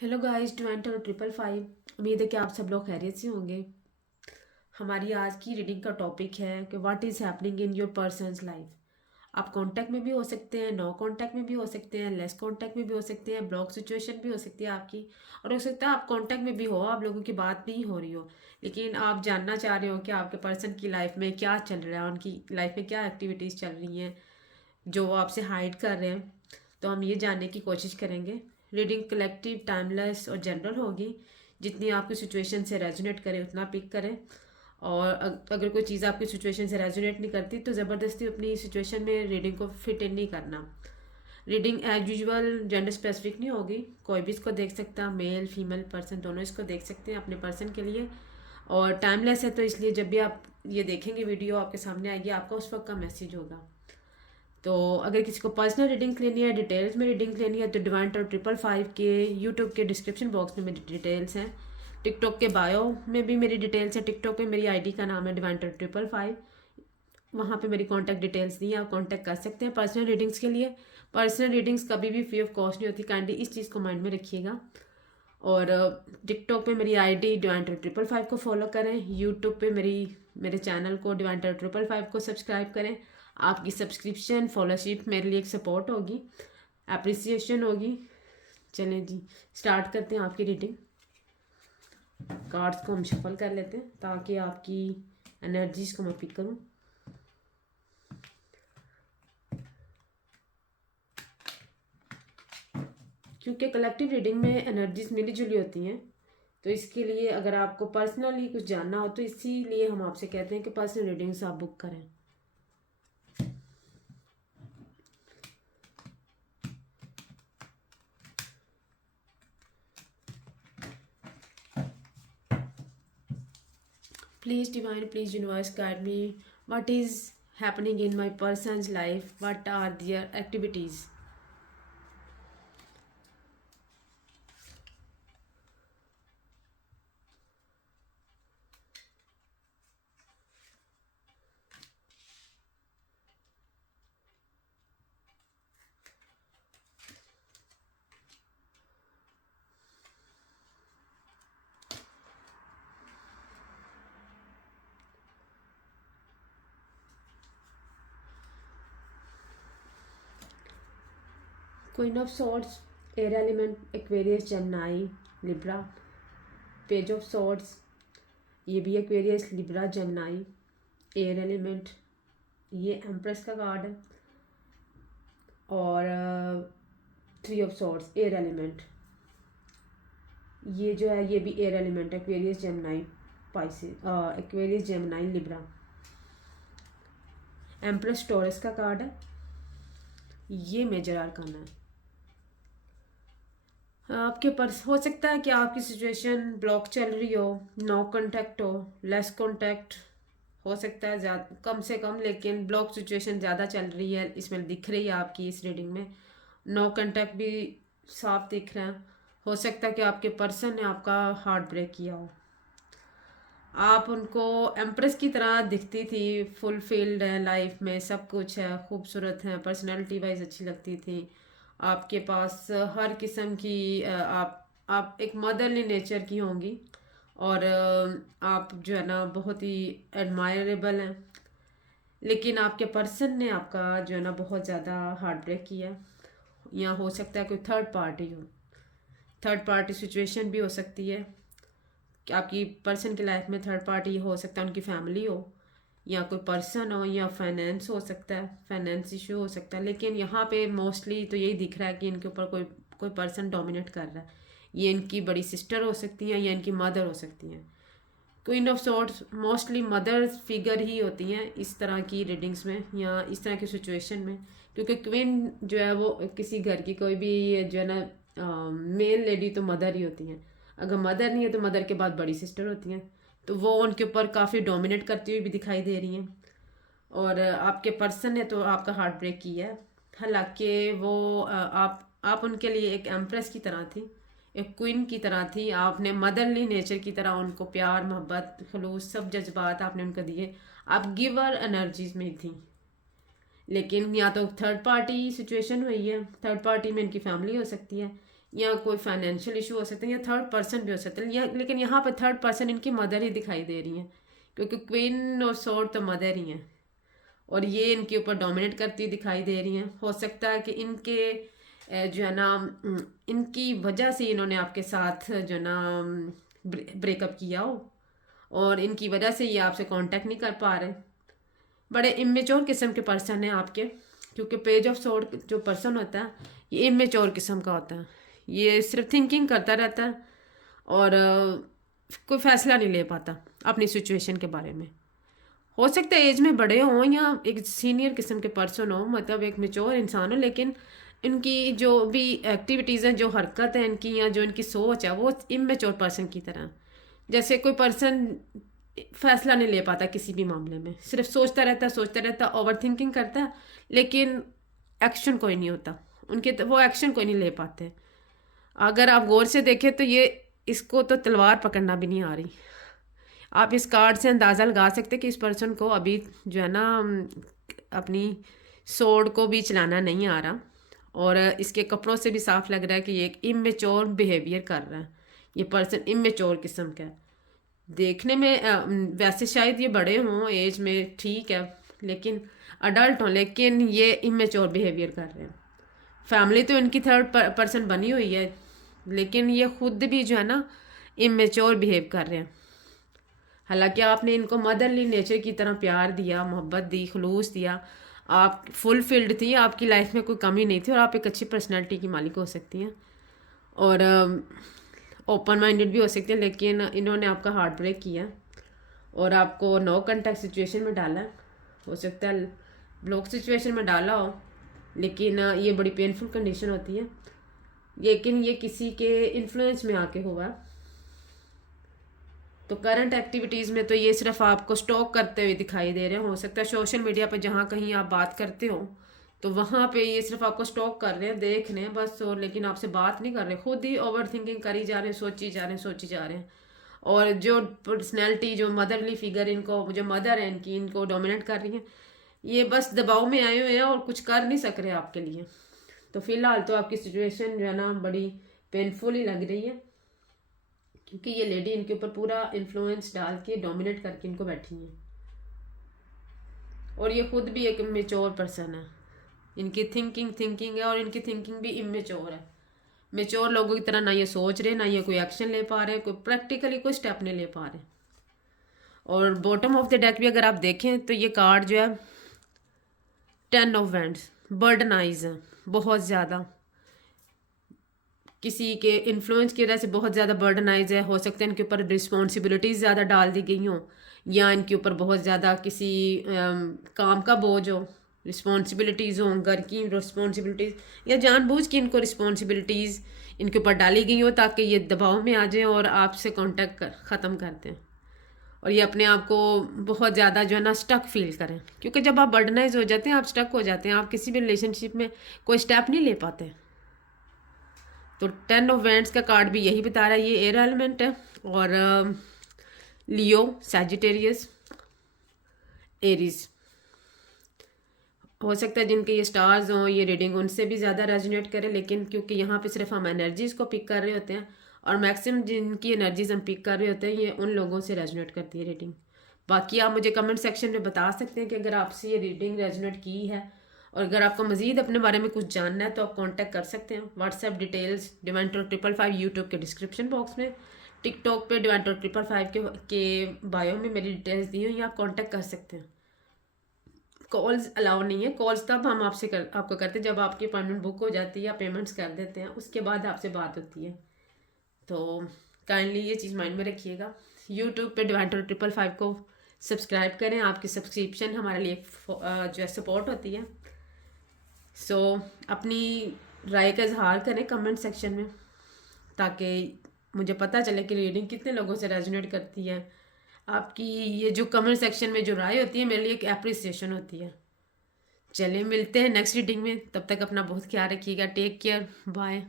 Hello guys, 20 और 555। उम्मीद है कि आप सब लोग खैरियत से होंगे। हमारी आज की रीडिंग का टॉपिक है कि what is happening in your persons life. आप कांटेक्ट में भी हो सकते हैं, नो कांटेक्ट में भी हो सकते हैं, लेस कांटेक्ट में भी हो सकते हैं, ब्लॉक सिचुएशन भी हो सकती है आपकी। और हो सकता है आप कांटेक्ट में भी हो, आप लोगों की बात नहीं हो रही हो, लेकिन आप जानना चाह रहे हो कि आपके पर्सन की लाइफ में क्या चल रहा है, उनकी लाइफ में क्या एक्टिविटीज़ चल रही हैं जो वो आपसे हाइड कर रहे हैं। तो हम ये जानने की कोशिश करेंगे। रीडिंग कलेक्टिव, टाइमलेस और जनरल होगी। जितनी आपकी सिचुएशन से रेजोनेट करे उतना पिक करें। और अगर कोई चीज़ आपकी सिचुएशन से रेजोनेट नहीं करती तो ज़बरदस्ती अपनी सिचुएशन में रीडिंग को फिट इन नहीं करना। Reading as usual gender specific नहीं होगी, कोई भी इसको देख सकता है, मेल फीमेल पर्सन दोनों इसको देख सकते हैं अपने पर्सन के लिए। और टाइमलेस है तो इसलिए जब भी आप ये देखेंगे वीडियो आपके सामने आएगी, आपका उस वक्त का मैसेज होगा। तो अगर किसी को पर्सनल रीडिंग्स लेनी है, डिटेल्स में रीडिंग लेनी है, तो डिवाइन और 555 के यूट्यूब के डिस्क्रिप्शन बॉक्स में मेरी डिटेल्स हैं। टिकटॉक के बायो में भी मेरी डिटेल्स है। टिकटॉक पे मेरी आईडी का नाम है डिवाइन और 555। वहाँ पे मेरी कॉन्टैक्ट डिटेल्स दी है, आप कॉन्टैक्ट कर सकते हैं पर्सनल रीडिंग्स के लिए। पर्सनल रीडिंग्स कभी भी फ्री ऑफ कॉस्ट नहीं होती, काइंडली इस चीज़ को माइंड में रखिएगा। और टिकटॉक पे मेरी आईडी डिवाइन और 555 को फॉलो करें। यूट्यूब पे मेरे चैनल को डिवाइन और 555 को सब्सक्राइब करें। आपकी सब्सक्रिप्शन फॉलोशिप मेरे लिए एक सपोर्ट होगी, अप्रिसिएशन होगी। चलें जी, स्टार्ट करते हैं आपकी रीडिंग। कार्ड्स को हम शफल कर लेते हैं ताकि आपकी एनर्जीज को मैं पिक करूं। क्योंकि कलेक्टिव रीडिंग में एनर्जीज मिली जुली होती हैं, तो इसके लिए अगर आपको पर्सनली कुछ जानना हो तो इसीलिए हम आपसे कहते हैं कि पर्सनल रीडिंग्स आप बुक करें। Please divine, please universe guide me. What is happening in my person's life? What are their activities? Queen of Swords, Air Element, Aquarius, Gemini, Libra. Page of Swords, ये भी Aquarius, Libra, Gemini, air element. ये empress का card है। और 3 of swords, air element. ये जो है ये भी air element, Aquarius Gemini Pisces, Aquarius Gemini Libra. Empress taurus का कार्ड है। ये मेजर आर्काना है। आपके पास हो सकता है कि आपकी सिचुएशन ब्लॉक चल रही हो, नो कांटेक्ट हो, लेस कांटेक्ट हो सकता है, ज़्यादा कम से कम, लेकिन ब्लॉक सिचुएशन ज़्यादा चल रही है इसमें दिख रही है आपकी इस रीडिंग में। नो कांटेक्ट भी साफ दिख रहा है। हो सकता है कि आपके पर्सन ने आपका हार्ट ब्रेक किया हो। आप उनको एम्प्रेस की तरह दिखती थी, फुलफिल्ड है लाइफ में, सब कुछ है, खूबसूरत है, पर्सनैलिटी वाइज अच्छी लगती थी। आपके पास हर किस्म की आप एक मदरली नेचर की होंगी। और आप जो है ना बहुत ही एडमायरेबल हैं। लेकिन आपके पर्सन ने आपका जो है ना बहुत ज़्यादा हार्ट ब्रेक किया। या हो सकता है कोई थर्ड पार्टी हो, थर्ड पार्टी सिचुएशन भी हो सकती है कि आपकी पर्सन की लाइफ में थर्ड पार्टी हो सकता है, उनकी फैमिली हो या कोई पर्सन हो या फाइनेंस हो सकता है, फाइनेंस इशू हो सकता है। लेकिन यहाँ पे मोस्टली तो यही दिख रहा है कि इनके ऊपर कोई कोई पर्सन डोमिनेट कर रहा है। ये इनकी बड़ी सिस्टर हो सकती हैं या इनकी मदर हो सकती हैं। Queen of swords mostly mother figure ही होती हैं इस तरह की रीडिंग्स में या इस तरह की सिचुएशन में। क्योंकि क्वीन जो है वो किसी घर की कोई भी जो है ना मेल लेडी तो मदर ही होती हैं। अगर मदर नहीं है तो मदर के बाद बड़ी सिस्टर होती हैं, तो वो उनके ऊपर काफ़ी डोमिनेट करती हुई भी दिखाई दे रही हैं। और आपके पर्सन ने तो आपका हार्ट ब्रेक किया है। हालांकि वो आप उनके लिए एक एम्प्रेस की तरह थी, एक क्वीन की तरह थी। आपने मदरली नेचर की तरह उनको प्यार मोहब्बत खलूस सब जज्बात आपने उनको दिए। आप गिवर एनर्जीज में थी। लेकिन या तो थर्ड पार्टी सिचुएशन हुई है, थर्ड पार्टी में इनकी फैमिली हो सकती है, या कोई फाइनेंशियल इशू हो सकता है, या थर्ड पर्सन भी हो सकता है, या लेकिन यहाँ पर थर्ड पर्सन इनकी मदर ही दिखाई दे रही है, क्योंकि क्वीन और स्वॉर्ड तो मदर ही हैं और ये इनके ऊपर डोमिनेट करती दिखाई दे रही हैं। हो सकता है कि इनके जो है ना इनकी वजह से इन्होंने आपके साथ जो है ना ब्रेकअप किया हो और इनकी वजह से ये आपसे कांटेक्ट नहीं कर पा रहे। बड़े इमेच्योर किस्म के पर्सन हैं आपके, क्योंकि पेज ऑफ स्वॉर्ड जो पर्सन होता है ये इमेच्योर किस्म का होता है। ये सिर्फ थिंकिंग करता रहता है और कोई फैसला नहीं ले पाता अपनी सिचुएशन के बारे में। हो सकता है एज में बड़े हों या एक सीनियर किस्म के पर्सन हो, मतलब एक मेच्योर इंसान हो, लेकिन इनकी जो भी एक्टिविटीज़ हैं, जो हरकत है इनकी या जो इनकी सोच है वो इमेच्योर पर्सन की तरह। जैसे कोई पर्सन फैसला नहीं ले पाता किसी भी मामले में, सिर्फ सोचता रहता, ओवर थिंकिंग करता है, लेकिन एक्शन कोई नहीं होता उनके, तो वो एक्शन कोई नहीं ले पाते। अगर आप गौर से देखें तो ये इसको तो तलवार पकड़ना भी नहीं आ रही। आप इस कार्ड से अंदाज़ा लगा सकते कि इस पर्सन को अभी जो है ना अपनी सोर्ड को भी चलाना नहीं आ रहा, और इसके कपड़ों से भी साफ लग रहा है कि ये एक इमेच्योर बिहेवियर कर रहा है। ये पर्सन इमेच्योर किस्म का है देखने में। वैसे शायद ये बड़े हों एज में, ठीक है, लेकिन अडल्ट हों, लेकिन ये इमेच्योर बिहेवियर कर रहे हैं। फैमिली तो इनकी थर्ड पर्सन बनी हुई है, लेकिन ये खुद भी जो है ना इमेच्योर बिहेव कर रहे हैं। हालांकि आपने इनको मदरली नेचर की तरह प्यार दिया, मोहब्बत दी, खलूस दिया, आप फुलफिल्ड थी, आपकी लाइफ में कोई कमी नहीं थी और आप एक अच्छी पर्सनैलिटी की मालिक हो सकती हैं और ओपन माइंडेड भी हो सकते हैं, लेकिन इन्होंने आपका हार्ट ब्रेक किया और आपको नो कॉन्टैक्ट सिचुएशन में डाला। हो सकता है ब्लॉक सिचुएशन में डाला हो, लेकिन ये बड़ी पेनफुल कंडीशन होती है, लेकिन ये किसी के इन्फ्लुएंस में आके हुआ। तो करंट एक्टिविटीज़ में तो ये सिर्फ आपको स्टॉक करते हुए दिखाई दे रहे हैं। हो सकता है सोशल मीडिया पर जहाँ कहीं आप बात करते हो तो वहाँ पे ये सिर्फ आपको स्टॉक कर रहे हैं, देख रहे हैं बस, और लेकिन आपसे बात नहीं कर रहे, खुद ही ओवर थिंकिंग करी जा रहे हैं, सोची जा रहे हैं। और जो पर्सनैलिटी, जो मदरली फिगर इनको, जो मदर है इनकी, इनको डोमिनेट कर रही है, ये बस दबाव में आए हुए हैं और कुछ कर नहीं सक रहे आपके लिए। तो फिलहाल तो आपकी सिचुएशन जो है ना बड़ी पेनफुल ही लग रही है, क्योंकि ये लेडी इनके ऊपर पूरा इन्फ्लुएंस डाल के डोमिनेट करके इनको बैठी है और ये खुद भी एक मेच्योर पर्सन है। इनकी थिंकिंग है और इनकी थिंकिंग भी इमेच्योर है। मेच्योर लोगों की तरह ना ये सोच रहे, ना ये कोई एक्शन ले पा रहे, कोई प्रैक्टिकली कोई स्टेप नहीं ले पा रहे। और बॉटम ऑफ द डेक भी अगर आप देखें तो ये कार्ड जो है 10 ऑफ वैंड्स, बर्डनाइज है बहुत ज़्यादा, किसी के इन्फ्लुएंस की वजह से बहुत ज़्यादा बर्डनाइज है। हो सकता है इनके ऊपर रिस्पॉन्सिबिलिटीज़ ज़्यादा डाल दी गई हों, या इनके ऊपर बहुत ज़्यादा किसी काम का बोझ हो, रिस्पॉन्सिबिलिटीज़ हों, घर की रिस्पॉन्सिबिलिटीज़, या जानबूझ के इनको रिस्पॉन्सिबिलिटीज़ इनके ऊपर डाली गई हो ताकि ये दबाव में आ जाएं और आपसे कांटेक्ट ख़त्म कर दें और ये अपने आप को बहुत ज़्यादा जो है ना स्टक फील करें। क्योंकि जब आप बर्डनाइज हो जाते हैं, आप स्टक हो जाते हैं, आप किसी भी रिलेशनशिप में कोई स्टेप नहीं ले पाते। तो 10 ऑफ वैंड्स का कार्ड भी यही बता रहा है। ये एयर एलिमेंट है और लियो, सैजिटेरियस, एरीज, हो सकता है जिनके ये स्टार्स हों, ये रीडिंग उनसे भी ज़्यादा रेजोनेट करे, लेकिन क्योंकि यहाँ पे सिर्फ हम एनर्जीज को पिक कर रहे होते हैं और मैक्सिमम जिनकी एनर्जीज हम पिक कर रहे होते हैं, ये उन लोगों से रेजोनेट करती है रीडिंग। बाकी आप मुझे कमेंट सेक्शन में बता सकते हैं कि अगर आपसे ये रीडिंग रेजोनेट की है, और अगर आपको मजीद अपने बारे में कुछ जानना है तो आप कॉन्टैक्ट कर सकते हैं। व्हाट्सएप डिटेल्स डिवाइनटोर 555 यूट्यूब के डिस्क्रिप्शन बॉक्स में, टिकटॉक पे डिवाइनटोर 555 के बायो में मेरी डिटेल्स दी हुई, आप कॉन्टैक्ट कर सकते हैं। कॉल्स अलाउ नहीं है, कॉल्स तब हम आपको करते हैं जब आपकी अपॉइंटमेंट बुक हो जाती है या पेमेंट्स कर देते हैं, उसके बाद आपसे बात होती है। तो काइंडली ये चीज़ माइंड में रखिएगा। यूट्यूब पे डिवाइनटोर 555 को सब्सक्राइब करें, आपकी सब्सक्रिप्शन हमारे लिए जो है सपोर्ट होती है। सो अपनी राय का इजहार करें कमेंट सेक्शन में, ताकि मुझे पता चले कि रीडिंग कितने लोगों से रेजोनेट करती है। आपकी ये जो कमेंट सेक्शन में जो राय होती है मेरे लिए एक एप्रिसिएशन होती है। चलिए मिलते हैं नेक्स्ट रीडिंग में, तब तक अपना बहुत ख्याल रखिएगा। Take care, bye.